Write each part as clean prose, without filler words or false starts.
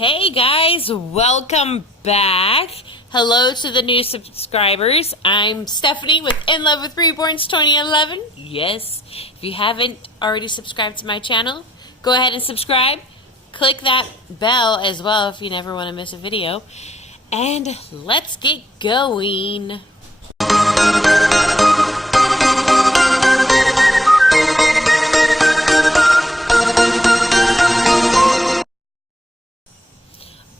Hey guys, welcome back. Hello to the new subscribers. I'm Stephanie with In Love with Reborns 2011. Yes, if you haven't already subscribed to my channel, go ahead and subscribe. Click that bell as well if you never want to miss a video. And let's get going.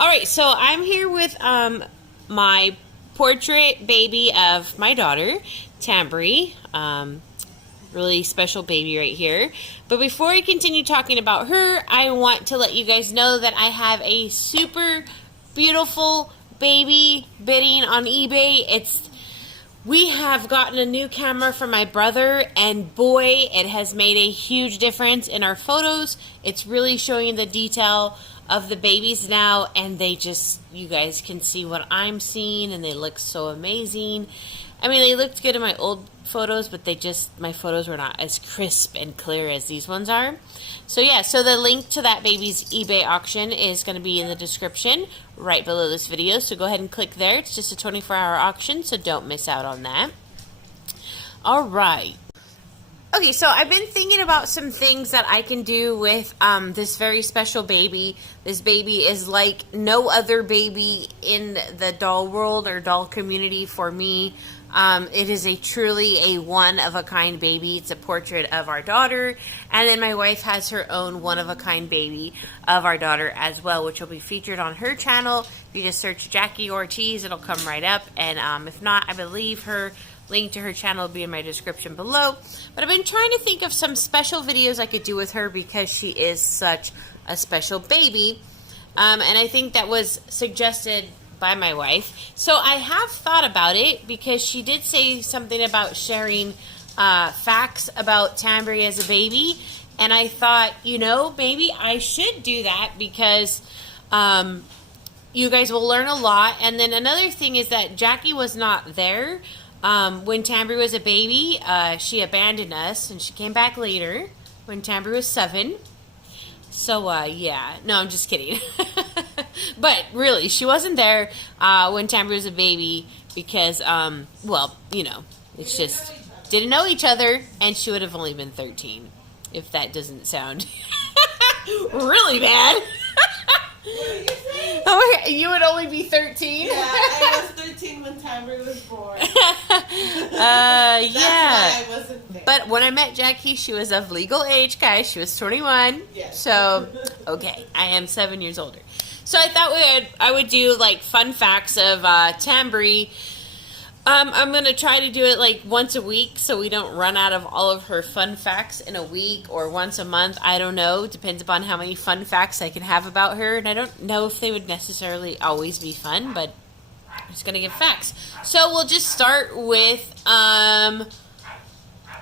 Alright, so I'm here with my portrait baby of my daughter, Tambry. Really special baby right here. But before I continue talking about her, I want to let you guys know that I have a super beautiful baby bidding on eBay. We have gotten a new camera for my brother, and boy, it has made a huge difference in our photos. It's really showing the detail of the babies now, and you guys can see what I'm seeing, and they look so amazing. I mean, they looked good in my old photos, but my photos were not as crisp and clear as these ones are. So yeah, so the link to that baby's eBay auction is going to be in the description right below this video, so go ahead and click there. It's just a 24-hour auction, so don't miss out on that. Alright. Okay, so I've been thinking about some things that I can do with this very special baby. This baby is like no other baby in the doll world or doll community for me. It is truly a one-of-a-kind baby. It's a portrait of our daughter, and then my wife has her own one-of-a-kind baby of our daughter as well, which will be featured on her channel. If you just search Jackie Ortiz, it'll come right up, and if not, I believe her link to her channel will be in my description below. But I've been trying to think of some special videos I could do with her because she is such a special baby. And I think that was suggested by my wife. So I have thought about it because she did say something about sharing facts about Tambry as a baby. And I thought, maybe I should do that because you guys will learn a lot. And then another thing is that Jackie was not there when Tambry was a baby. She abandoned us, and she came back later when Tambry was 7. So, yeah. No, I'm just kidding. But, really, she wasn't there when Tambry was a baby because, well, it's just didn't know each other, and she would have only been 13, if that doesn't sound really bad. Oh, you would only be 13? Yeah, I was 13 when Tambry was born. That's why I wasn't there. But when I met Jackie, she was of legal age, guys. She was 21. Yes. So, okay, I am 7 years older. So I thought I would do, like, fun facts of Tambry. I'm going to try to do it, like, once a week so we don't run out of all of her fun facts in a week or once a month. I don't know. Depends upon how many fun facts I can have about her. And I don't know if they would necessarily always be fun, but I'm just going to give facts. So we'll just start with,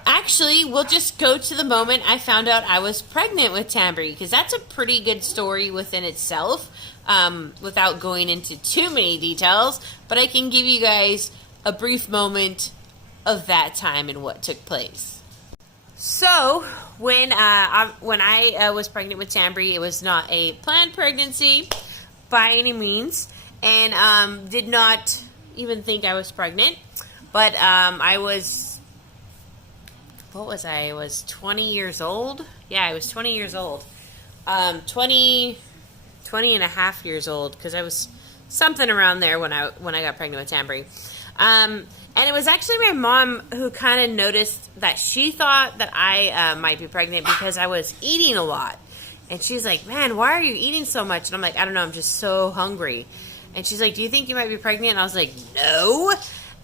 actually, we'll just go to the moment I found out I was pregnant with Tambry, because that's a pretty good story within itself, without going into too many details. But I can give you guys a brief moment of that time and what took place. So, when I was pregnant with Tambry, it was not a planned pregnancy by any means, and did not even think I was pregnant. But I was, what was I? I was 20 years old. Yeah, I was 20 years old. 20 and a half years old, because I was something around there when I got pregnant with Tambry. And it was actually my mom who kind of noticed that she thought that I might be pregnant because I was eating a lot. And she's like, man, why are you eating so much? And I'm like, I don't know, I'm just so hungry. And she's like, do you think you might be pregnant? And I was like, no.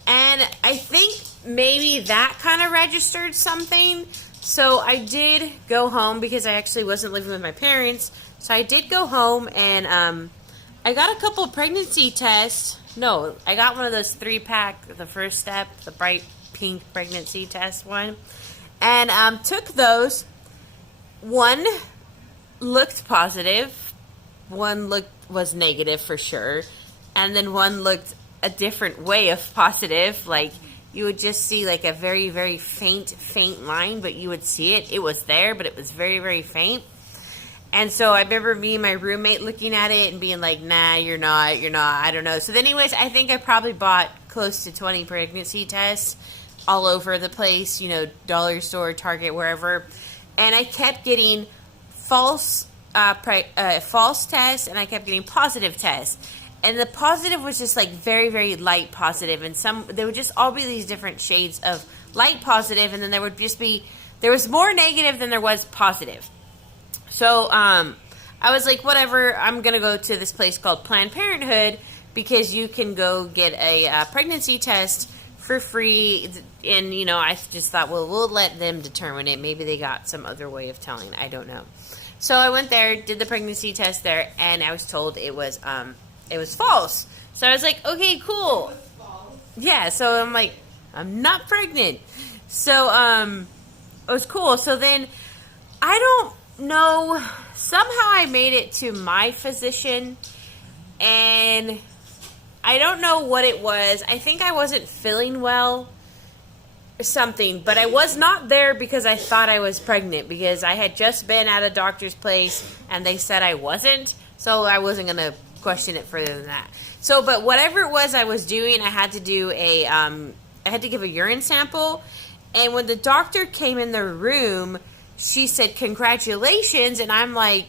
And I think maybe that kind of registered something. So I did go home because I actually wasn't living with my parents. So I did go home, and I got a couple pregnancy tests. No, I got one of those 3-pack, the first step, the bright pink pregnancy test one. And took those. One looked positive. One was negative for sure. And then one looked a different way of positive. Like, you would just see like a very, very faint line, but you would see it. It was there, but it was very, very faint. And so I remember me and my roommate looking at it and being like, nah, you're not, I don't know. So then anyways, I think I probably bought close to 20 pregnancy tests all over the place, dollar store, Target, wherever. And I kept getting false tests, and I kept getting positive tests. And the positive was just like very, very light positive. And there would just all be these different shades of light positive. And then there was more negative than there was positive. So I was like, whatever, I'm going to go to this place called Planned Parenthood because you can go get a pregnancy test for free. And, I just thought, well, we'll let them determine it. Maybe they got some other way of telling. I don't know. So I went there, did the pregnancy test there, and I was told it was false. So I was like, okay, cool. It was false. Yeah, so I'm like, I'm not pregnant. So it was cool. So then I don't know, somehow I made it to my physician, and I don't know what it was. I think I wasn't feeling well or something, but I was not there because I thought I was pregnant, because I had just been at a doctor's place and they said I wasn't, so I wasn't going to question it further than that. So, but whatever it was I was doing, I had to do I had to give a urine sample, and when the doctor came in the room, she said, congratulations. And I'm like,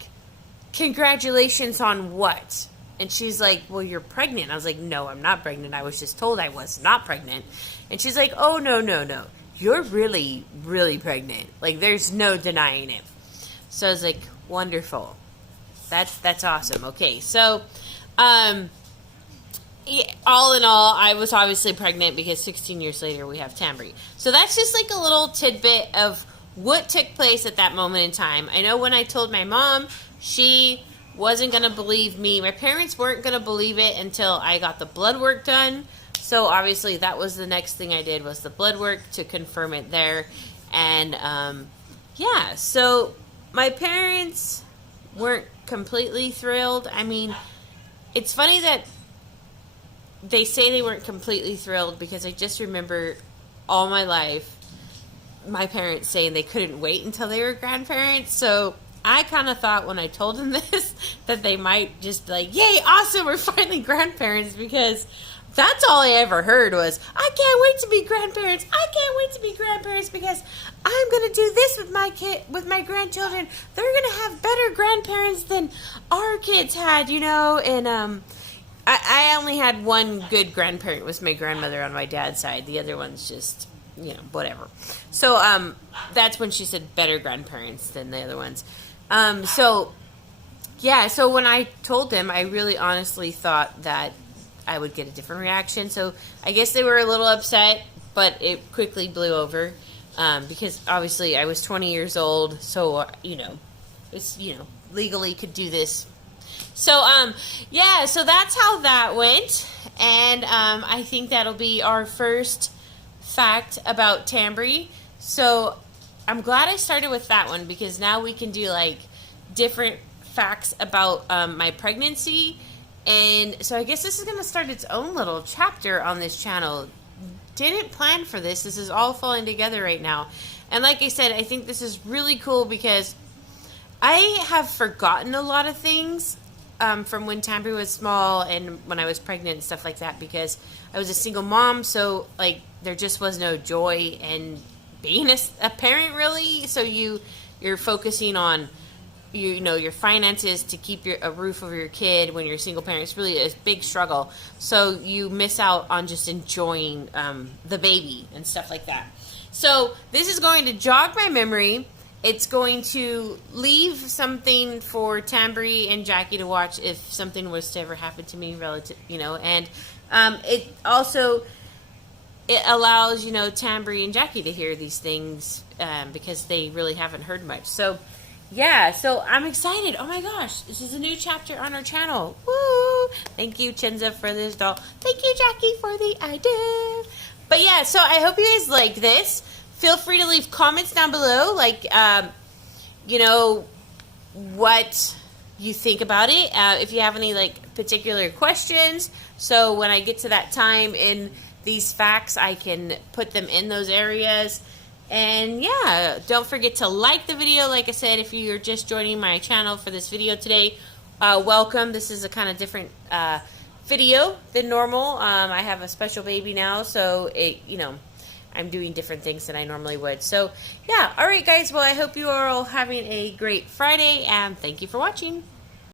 congratulations on what? And she's like, well, you're pregnant. I was like, no, I'm not pregnant. I was just told I was not pregnant. And she's like, oh, no. You're really, really pregnant. Like, there's no denying it. So I was like, wonderful. That's awesome. Okay. So, all in all, I was obviously pregnant because 16 years later we have Tambry. So that's just like a little tidbit of what took place at that moment in time. I know when I told my mom, she wasn't going to believe me. My parents weren't going to believe it until I got the blood work done. So obviously that was the next thing I did, was the blood work to confirm it there. And so my parents weren't completely thrilled. I mean, it's funny that they say they weren't completely thrilled, because I just remember all my life my parents saying they couldn't wait until they were grandparents. So I kind of thought when I told them this that they might just be like, yay, awesome, we're finally grandparents, because that's all I ever heard was, I can't wait to be grandparents. I can't wait to be grandparents because I'm going to do this with my grandchildren. They're going to have better grandparents than our kids had, and I only had one good grandparent, was my grandmother on my dad's side. The other one's just, whatever. So that's when she said better grandparents than the other ones. So when I told them, I really honestly thought that I would get a different reaction. So I guess they were a little upset, but it quickly blew over, because obviously I was 20 years old. So, it's, legally could do this. So, so that's how that went. And I think that'll be our first fact about Tambry. So I'm glad I started with that one, because now we can do like different facts about my pregnancy. And so I guess this is going to start its own little chapter on this channel. Didn't plan for this. This is all falling together right now. And like I said, I think this is really cool because I have forgotten a lot of things from when Tambry was small and when I was pregnant and stuff like that, because I was a single mom. So like there just was no joy in being a parent, really. So you're focusing on your finances to keep a roof over your kid when you're a single parent. It's really a big struggle. So you miss out on just enjoying the baby and stuff like that. So this is going to jog my memory. It's going to leave something for Tambry and Jackie to watch if something was to ever happen to me relative, and it also, it allows, Tambry and Jackie to hear these things because they really haven't heard much. So yeah, so I'm excited. Oh my gosh, this is a new chapter on our channel. Woo! Thank you, Chenza, for this doll. Thank you, Jackie, for the idea. But yeah, so I hope you guys like this. Feel free to leave comments down below, like, what you think about it. If you have any, particular questions. So when I get to that time in these facts, I can put them in those areas. And yeah, don't forget to like the video. Like I said, if you're just joining my channel for this video today, welcome. This is a kind of different video than normal. I have a special baby now, so I'm doing different things than I normally would. So yeah, all right guys, well I hope you are all having a great Friday, and thank you for watching.